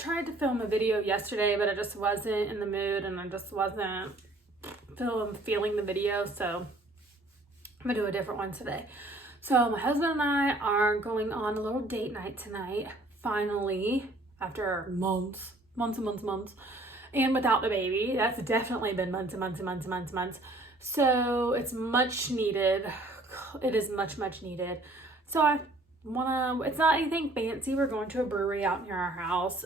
tried to film a video yesterday, but I just wasn't in the mood and I just wasn't feeling the video. So I'm gonna do a different one today. So my husband and I are going on a little date night tonight, finally, after months, and without the baby. That's definitely been months and months. So it's much needed. It is much needed. So it's not anything fancy. We're going to a brewery out near our house.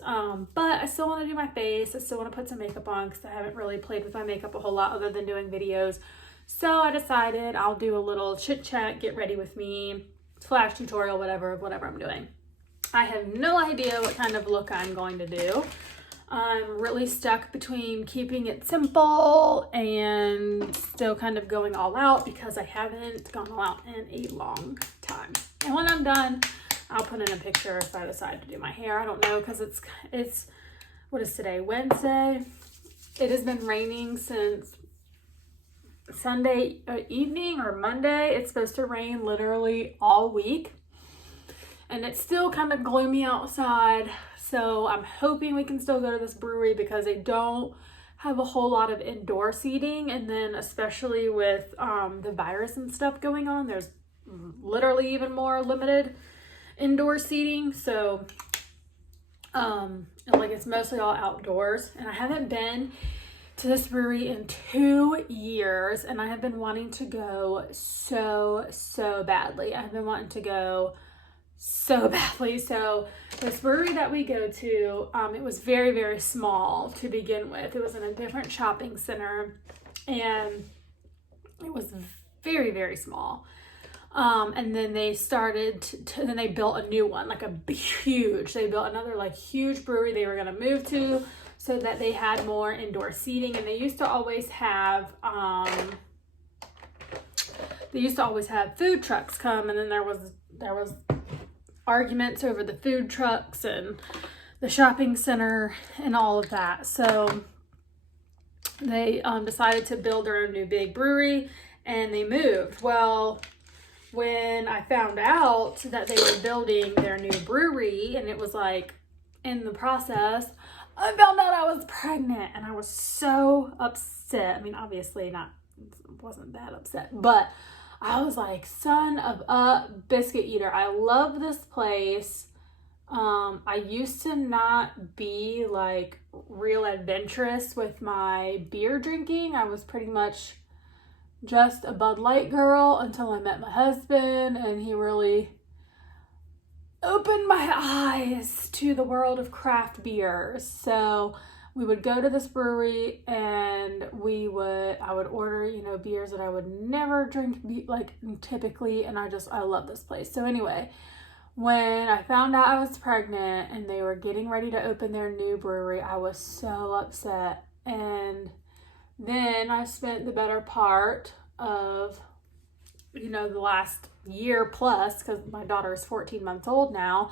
But I still want to do my face. I still want to put some makeup on because I haven't really played with my makeup a whole lot other than doing videos. So I decided I'll do a little chit chat, get ready with me, / tutorial, whatever I'm doing. I have no idea what kind of look I'm going to do. I'm really stuck between keeping it simple and still kind of going all out because I haven't gone all out in a long time. And when I'm done, I'll put in a picture if I decide to do my hair. I don't know, because it's what is today? Wednesday. It has been raining since Sunday evening or Monday. It's supposed to rain literally all week. And it's still kind of gloomy outside. So I'm hoping we can still go to this brewery because they don't have a whole lot of indoor seating. And then especially with the virus and stuff going on, there's literally even more limited indoor seating. So like it's mostly all outdoors. And I haven't been to this brewery in 2 years. And I have been wanting to go so badly. I've been wanting to go so badly. So this brewery that we go to, it was very small to begin with. It was in a different shopping center and it was very small. And then they then they built a new one, like they built another like huge brewery they were going to move to so that they had more indoor seating. And they used to always have food trucks come, and then there was arguments over the food trucks and the shopping center and all of that. So they decided to build their own new big brewery and they moved. Well, when I found out that they were building their new brewery and it was like in the process, I found out I was pregnant and I was so upset. I mean, obviously wasn't that upset, but I was like, son of a biscuit eater. I love this place. I used to not be like real adventurous with my beer drinking. I was pretty much just a Bud Light girl until I met my husband, and he really opened my eyes to the world of craft beers. So we would go to this brewery and I would order, beers that I would never drink like typically. And I love this place. So anyway, when I found out I was pregnant and they were getting ready to open their new brewery, I was so upset. And then I spent the better part of, the last year plus, because my daughter is 14 months old now,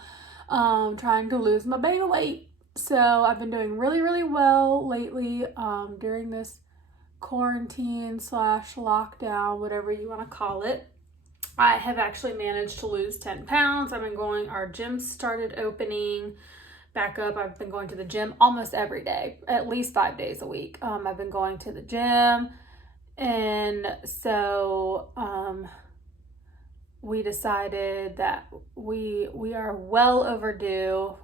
trying to lose my baby weight. So I've been doing really well lately during this quarantine / lockdown, whatever you want to call it. I have actually managed to lose 10 pounds. Our gym started opening back up. I've been going to the gym almost every day, at least 5 days a week. I've been going to the gym, and so we decided that we are well overdue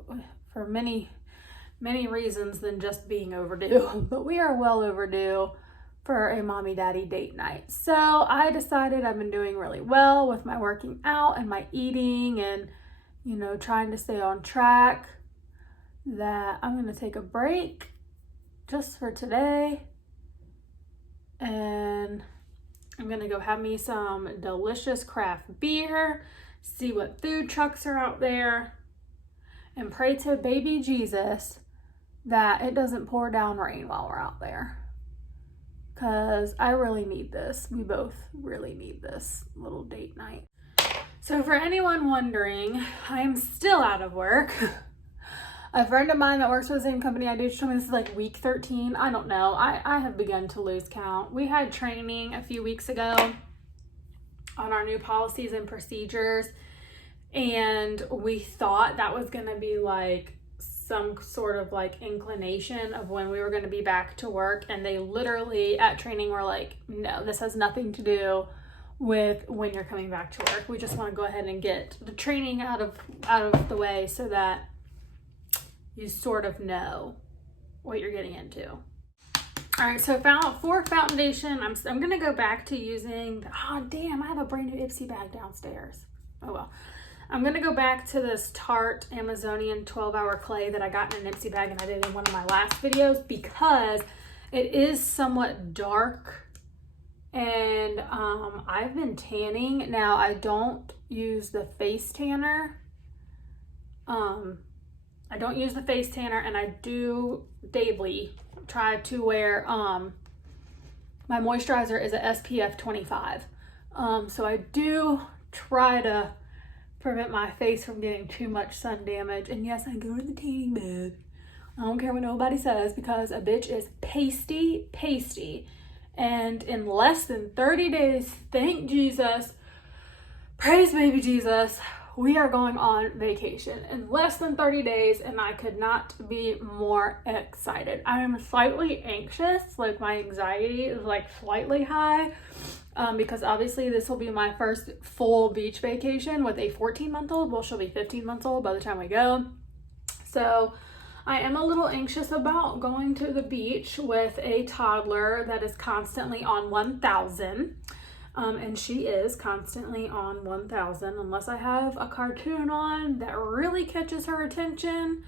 for many reasons than just being overdue, but we are well overdue for a mommy daddy date night. So I decided I've been doing really well with my working out and my eating and, trying to stay on track, that I'm going to take a break just for today. And I'm going to go have me some delicious craft beer, see what food trucks are out there, and pray to baby Jesus that it doesn't pour down rain while we're out there. Because I really need this. We both really need this little date night. So for anyone wondering, I am still out of work. A friend of mine that works for the same company I do, she told me this is like week 13. I don't know. I have begun to lose count. We had training a few weeks ago on our new policies and procedures. And we thought that was going to be like some sort of like inclination of when we were going to be back to work, and they literally at training were like, no, this has nothing to do with when you're coming back to work. We just want to go ahead and get the training out of the way so that you sort of know what you're getting into. All right, so for foundation, I'm gonna go back to using, oh damn, I have a brand new Ipsy bag downstairs. Oh well. I'm gonna go back to this Tarte Amazonian 12-hour clay that I got in an Ipsy bag and I did in one of my last videos, because it is somewhat dark, and I've been tanning. Now I don't use the face tanner. I don't use the face tanner, and I do daily try to wear, my moisturizer is a SPF 25. So I do try to prevent my face from getting too much sun damage. And yes, I go in the tanning bed. I don't care what nobody says, because a bitch is pasty. And in less than 30 days, thank Jesus, praise baby Jesus, we are going on vacation in less than 30 days, and I could not be more excited. I am slightly anxious, like my anxiety is like slightly high, because obviously this will be my first full beach vacation with a 14-month-old. Well, she'll be 15 months old by the time we go. So I am a little anxious about going to the beach with a toddler that is constantly on 1,000. And she is constantly on 1,000 unless I have a cartoon on that really catches her attention.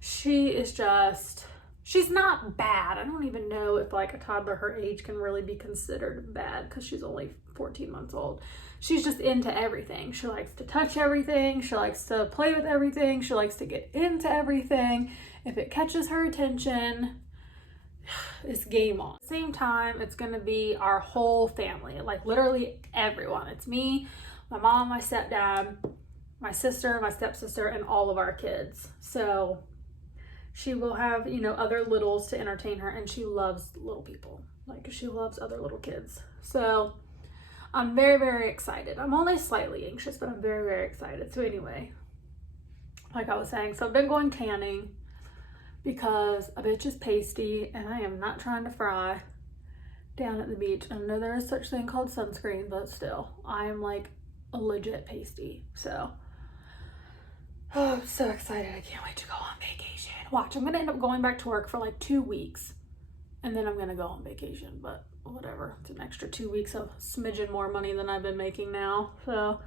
She is just, she's not bad. I don't even know if like a toddler her age can really be considered bad, because she's only 14 months old. She's just into everything. She likes to touch everything. She likes to play with everything. She likes to get into everything. If it catches her attention, it's game on. At the same time, it's gonna be our whole family, like literally everyone. It's me, my mom, my stepdad, my sister, my stepsister, and all of our kids. So she will have, you know, other littles to entertain her, and she loves little people. Like, she loves other little kids. So I'm very, very excited. I'm only slightly anxious, but I'm very, very excited. So anyway, like I was saying, so I've been going tanning, because a bitch is pasty, and I am not trying to fry down at the beach. I know there is such thing called sunscreen, but still, I am like a legit pasty. So, oh, I'm so excited. I can't wait to go on vacation. Watch, I'm gonna end up going back to work for like 2 weeks, and then I'm gonna go on vacation, but whatever. It's an extra 2 weeks of smidgen more money than I've been making now. So,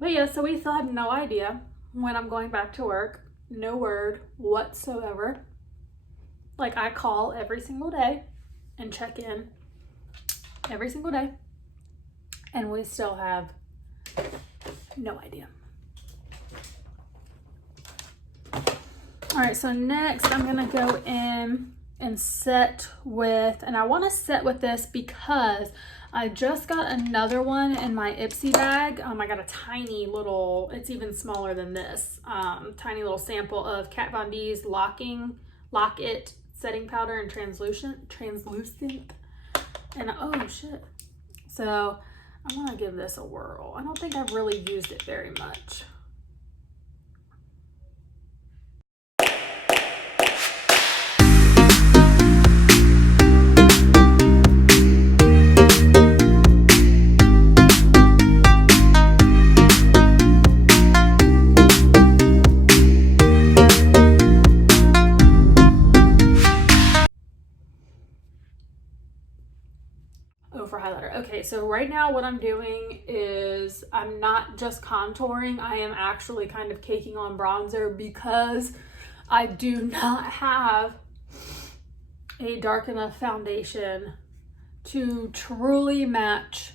but yeah, so we still have no idea when I'm going back to work. No word whatsoever. Like, I call every single day and check in every single day, and we still have no idea. All right, so next I'm gonna go in and set with, and I want to set with this because I just got another one in my Ipsy bag. I got a tiny little, it's even smaller than this, tiny little sample of Kat Von D's Lock It setting powder and translucent. And oh shit. So I'm gonna give this a whirl. I don't think I've really used it very much. Okay, so right now what I'm doing is I'm not just contouring, I am actually kind of caking on bronzer, because I do not have a dark enough foundation to truly match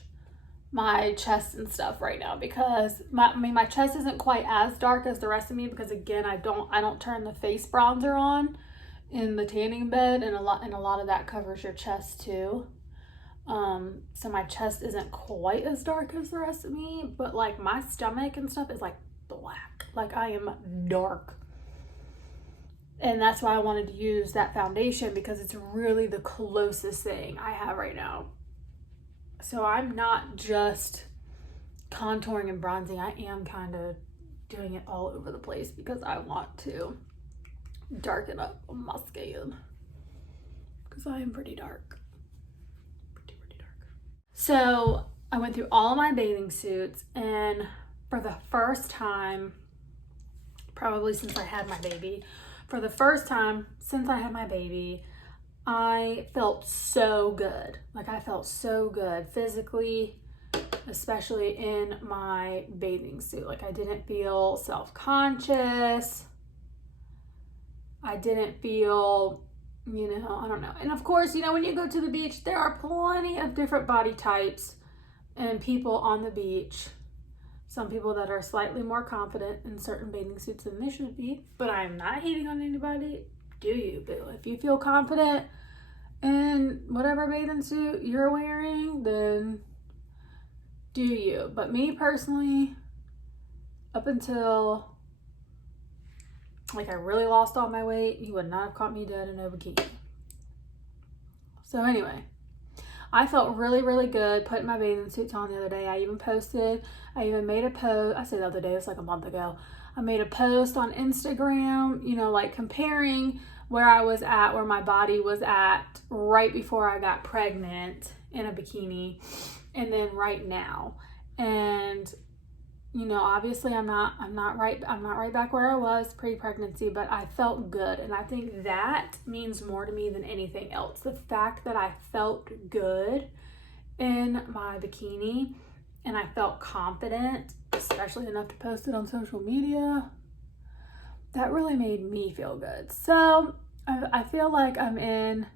my chest and stuff right now, because my chest isn't quite as dark as the rest of me, because again, I don't turn the face bronzer on in the tanning bed, and a lot of that covers your chest too. So my chest isn't quite as dark as the rest of me, but like my stomach and stuff is like black. Like, I am dark. And that's why I wanted to use that foundation, because it's really the closest thing I have right now. So I'm not just contouring and bronzing. I am kind of doing it all over the place because I want to. darken up my skin because I am pretty dark. Pretty dark. So I went through all of my bathing suits, and for the first time, probably since I had my baby, I felt so good. Like, I felt so good physically, especially in my bathing suit. Like, I didn't feel self-conscious. I didn't feel, I don't know. And of course, when you go to the beach, there are plenty of different body types and people on the beach. Some people that are slightly more confident in certain bathing suits than they should be, but I'm not hating on anybody. Do you, boo? If you feel confident in whatever bathing suit you're wearing, then do you. But me personally, up until like I really lost all my weight, you would not have caught me dead in a bikini. So anyway, I felt really, really good putting my bathing suits on the other day. I even made a post. I say the other day, it's like a month ago. I made a post on Instagram, like comparing where I was at, where my body was at right before I got pregnant in a bikini, and then right now. And obviously I'm not right back where I was pre-pregnancy, but I felt good, and I think that means more to me than anything else. The fact that I felt good in my bikini and I felt confident, especially enough to post it on social media, that really made me feel good. So I feel like I'm in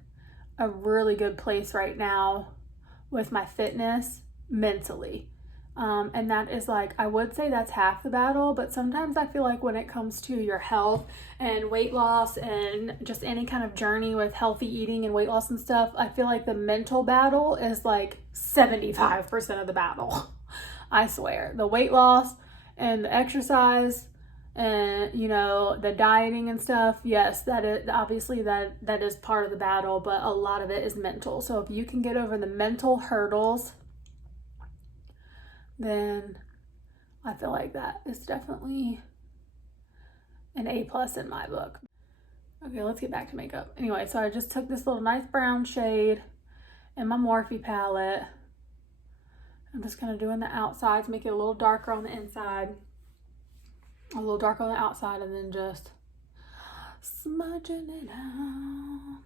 a really good place right now with my fitness mentally. And that is like, I would say that's half the battle, but sometimes I feel like when it comes to your health and weight loss and just any kind of journey with healthy eating and weight loss and stuff, I feel like the mental battle is like 75% of the battle. I swear. The weight loss and the exercise and the dieting and stuff, yes, that is obviously that is part of the battle, but a lot of it is mental. So if you can get over the mental hurdles, then I feel like that is definitely an A+ in my book. Okay, let's get back to makeup. Anyway, so I just took this little nice brown shade in my Morphe palette. I'm just kind of doing the outsides, make it a little darker on the inside, a little darker on the outside, and then just smudging it out.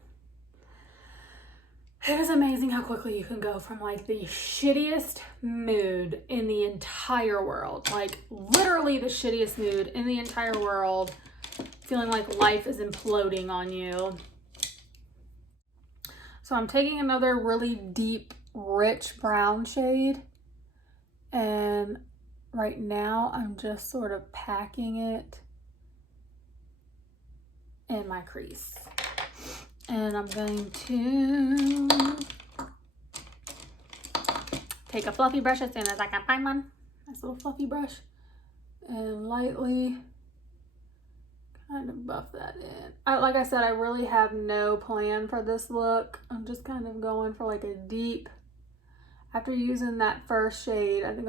It is amazing how quickly you can go from like the shittiest mood in the entire world, like literally the shittiest mood in the entire world, feeling like life is imploding on you. So I'm taking another really deep, rich brown shade, and right now I'm just sort of packing it in my crease. And I'm going to take a fluffy brush as soon as I can find one. Nice little fluffy brush. And lightly kind of buff that in. Like I said, I really have no plan for this look. I'm just kind of going for like a deep, after using that first shade, I think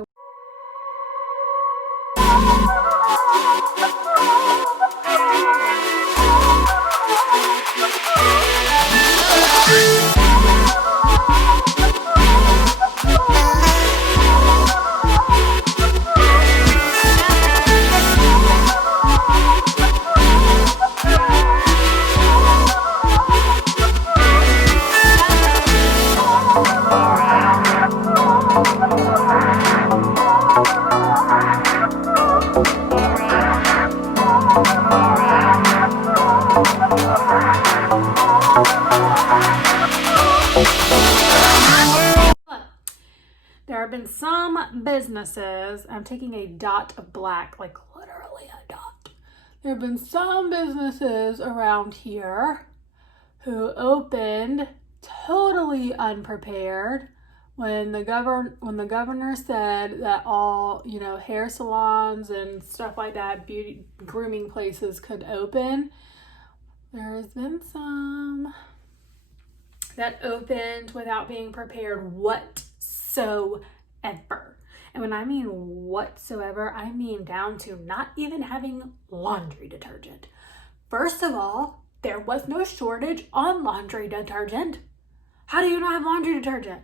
there have been some businesses, I'm taking a dot of black, like literally a dot. There have been some businesses around here who opened totally unprepared when the governor said that all, hair salons and stuff like that, beauty grooming places could open. There has been some that opened without being prepared whatsoever. And when I mean whatsoever, I mean down to not even having laundry detergent. First of all, there was no shortage on laundry detergent. How do you not have laundry detergent?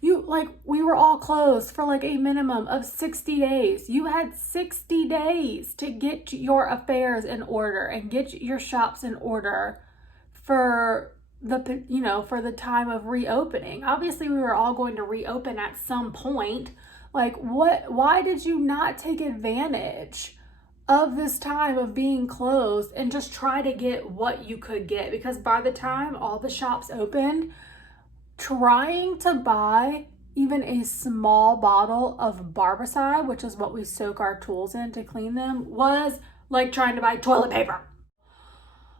We were all closed for like a minimum of 60 days. You had 60 days to get your affairs in order and get your shops in order for the time of reopening. Obviously, we were all going to reopen at some point. Like, why did you not take advantage of this time of being closed and just try to get what you could get? Because by the time all the shops opened, trying to buy even a small bottle of barbicide, which is what we soak our tools in to clean them, was like trying to buy toilet paper.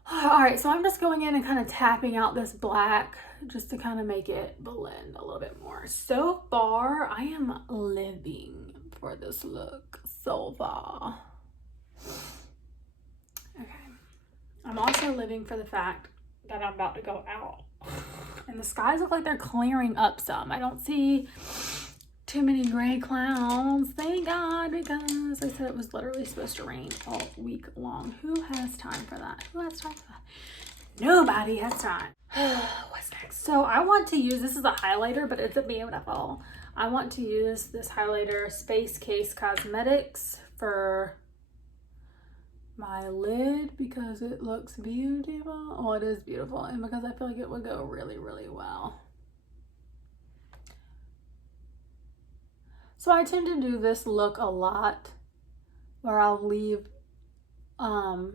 All right, so I'm just going in and kind of tapping out this black just to kind of make it blend a little bit more. So far, I am living for this look so far. Okay. I'm also living for the fact that I'm about to go out. And the skies look like they're clearing up some. I don't see too many gray clouds. Thank God, because they said it was literally supposed to rain all week long. Who has time for that? Who has time for that? Nobody has time. What's next? So I want to use, this is a highlighter, but it's a beautiful. I want to use this highlighter, Space Case Cosmetics, for my lid because it looks beautiful. Oh, it is beautiful, and because I feel like it would go really, really well. So I tend to do this look a lot where I'll leave my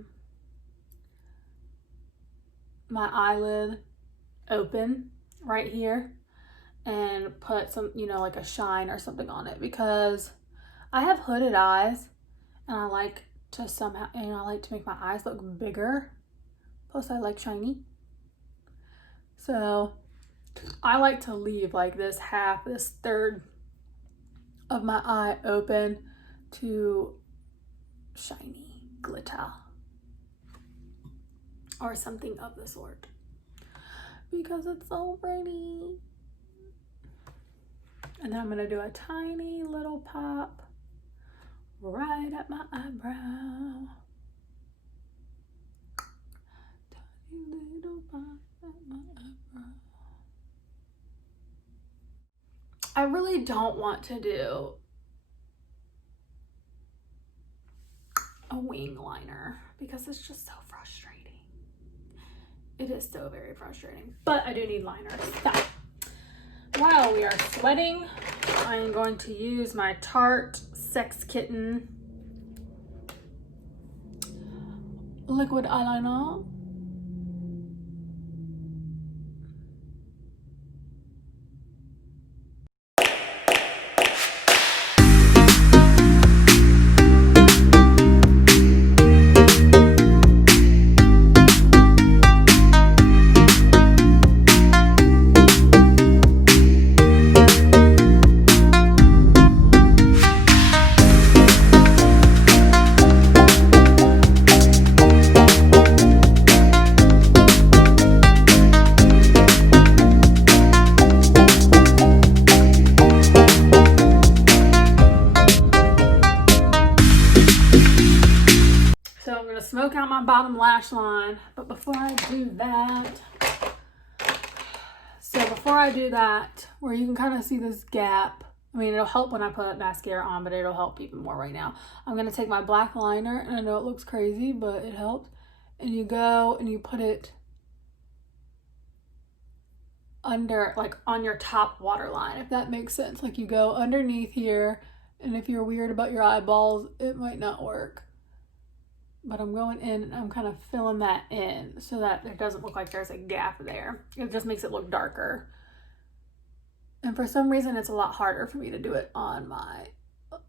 eyelid open right here and put some, like a shine or something on it, because I have hooded eyes and I like to make my eyes look bigger. Plus I like shiny. So I like to leave like this third of my eye open to shiny glitter or something of the sort, because it's so pretty. And then I'm gonna do a tiny little pop right at my eyebrow. Tiny little pop at my eyebrow. I really don't want to do a wing liner because it's just so frustrating. It is so very frustrating, but I do need liners. So while we are sweating, I'm going to use my Tarte Sex Kitten liquid eyeliner. Smoke out my bottom lash line, but before I do that, where you can kind of see this gap, I mean, it'll help when I put mascara on, but it'll help even more right now. I'm going to take my black liner, and I know it looks crazy, but it helps, and you go and you put it under, like on your top waterline, if that makes sense. Like you go underneath here, and if you're weird about your eyeballs, it might not work. But I'm going in and I'm kind of filling that in so that it doesn't look like there's a gap there. It just makes it look darker. And for some reason, it's a lot harder for me to do it on my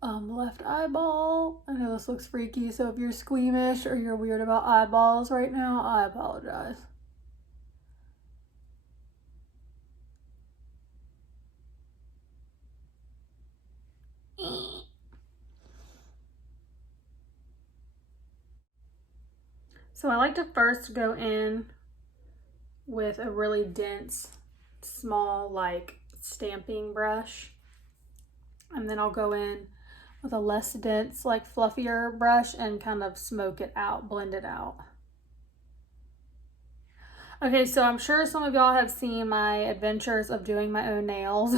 left eyeball. I know this looks freaky, so if you're squeamish or you're weird about eyeballs right now, I apologize. So I like to first go in with a really dense, small, like stamping brush. And then I'll go in with a less dense, like fluffier brush and kind of smoke it out, blend it out. Okay, so I'm sure some of y'all have seen my adventures of doing my own nails.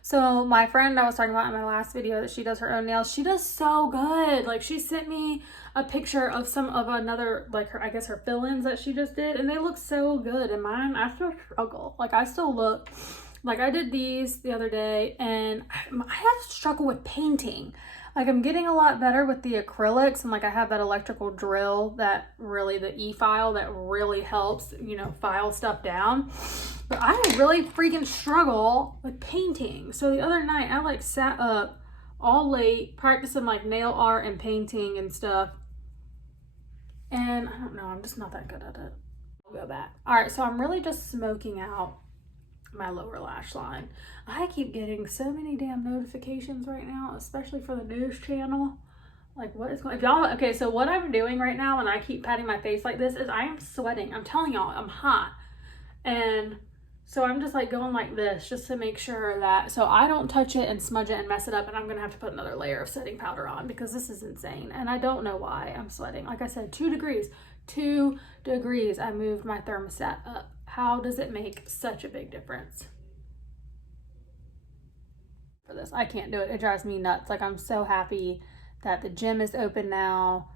So my friend I was talking about in my last video that she does her own nails, she does so good. Like, she sent me a picture of some of another, like, her, I guess her fill-ins that she just did, and they look so good. And mine, I still struggle. Like, I still look, like, I did these the other day, and I have to struggle with painting. Like, I'm getting a lot better with the acrylics, and like I have that electrical drill that really, the e-file that really helps, you know, file stuff down. But I really freaking struggle with painting. So the other night I like sat up all late practicing like nail art and painting and stuff. And I don't know, I'm just not that good at it. I'll go back. All right, so I'm really just smoking out my lower lash line. I keep getting so many damn notifications right now, especially for the news channel. Like, what is going on? If y'all, okay, so what I'm doing right now when I keep patting my face like this is I am sweating. I'm telling y'all, I'm hot. And so I'm just like going like this just to make sure that, so I don't touch it and smudge it and mess it up, and I'm gonna have to put another layer of setting powder on because this is insane. And I don't know why I'm sweating. Like I said, 2 degrees. 2 degrees. I moved my thermostat up. How does it make such a big difference? For this, I can't do it. It drives me nuts. Like, I'm so happy that the gym is open now,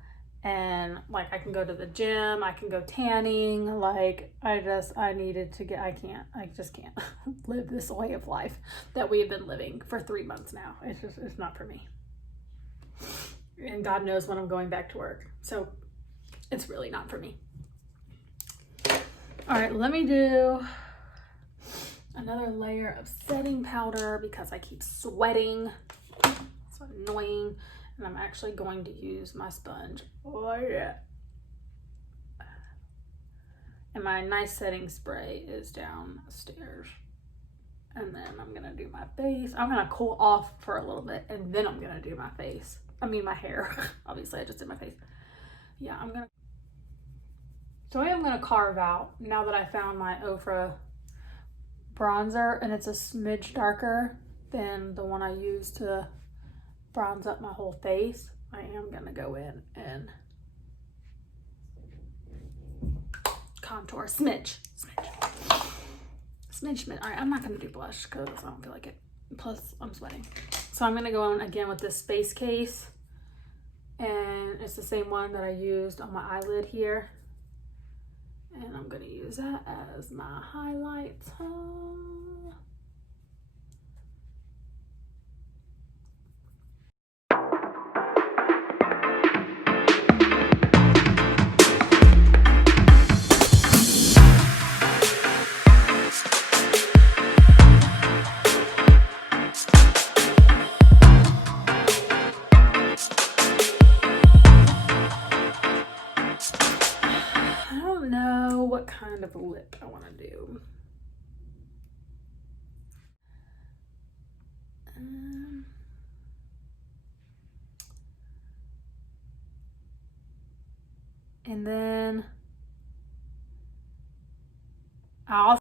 and like I can go to the gym, I can go tanning. Like, I needed to get, I just can't live this way of life that we have been living for 3 months now. It's not for me. And God knows when I'm going back to work. So it's really not for me. All right, let me do another layer of setting powder because I keep sweating. It's annoying. And I'm actually going to use my sponge. Oh yeah. And my nice setting spray is downstairs. And then I'm gonna do my face. I'm gonna cool off for a little bit, and then I'm gonna do my face. I mean my hair. Obviously I just did my face. Yeah, so I am gonna carve out, now that I found my Ofra bronzer, and it's a smidge darker than the one I used to bronze up my whole face. I am gonna go in and contour smidge. All right, I'm not gonna do blush because I don't feel like it. Plus I'm sweating. So I'm gonna go in again with this Space Case, and it's the same one that I used on my eyelid here. And I'm gonna use that as my highlight. What kind of lip I want to do. And then I'll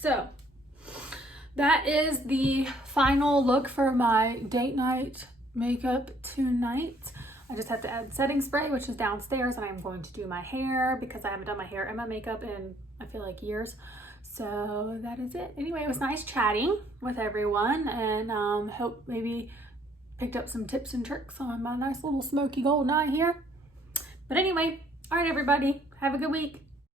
so that is the final look for my date night makeup tonight. I just have to add setting spray, which is downstairs, and I'm going to do my hair because I haven't done my hair and my makeup in, I feel like, years. So that is it. Anyway, it was nice chatting with everyone, and hope maybe picked up some tips and tricks on my nice little smoky golden eye here. But anyway, all right, everybody, have a good week.